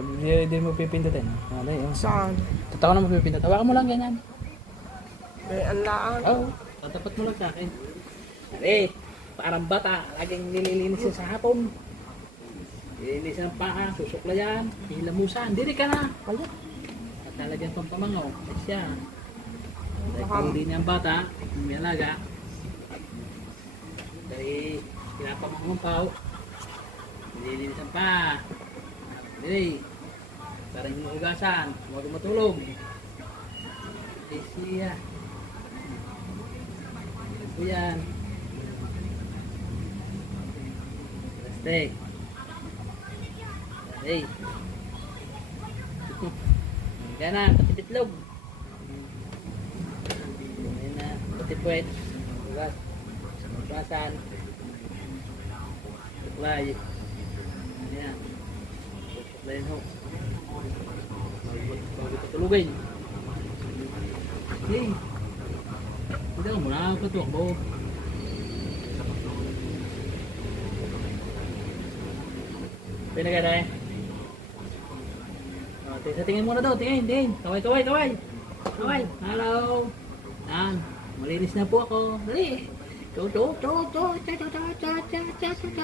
Pag di mo pipindutin. Ano yun? Saan? Totoo na mo pipindut. Hawakan mo lang ganyan. May anlaan. Oo. Tatapat mo lang sa akin. Ari, parang bata. Laging nililinis yun sa hapon. Nililinis ng paa, susuklayan, hilamusan. Diri ka na. Wala. At talagyan pang pamangaw. Ay siya. Dahil kung hindi niya ang bata, may alaga. Dahil pinapamanghampaw. Nililinis ang paa. Diri. Parang hinuhugasan. Huwag matulog. Ay siya. Ito yan. Plastic. Hey. Yan na, pati bitlog. Yan na, pati puwet. Hugas. Hugasan. Suklay. Yan. Suklayin ho. Bago tutulugin. Hey. Hindi ka muna, patok mo. Pinagay. Sa tingin muna daw, tingin. Kaway. Kaway. Hello. Yan. Malinis na po ako. Dali.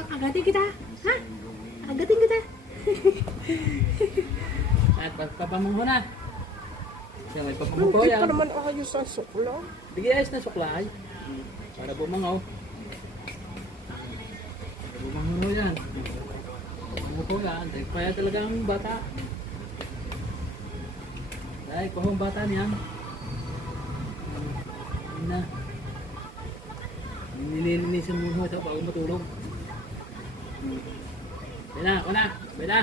Agatin kita. Ha? Agatin kita. At papamangho na. Yan, may papamangho Hindi yan. pa naman ayos ang sukla. Bigyan ayos na suklay. Para bumangaw. Para bumangaw yan. Bumangaw po yan. Kaya talaga ang bata. Ay, kung ang bata niyan. Yun na. Nililinisan mo ito bago matulog. Bye na.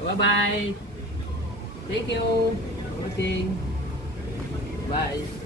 Bye-bye. Thank you for watching. Bye.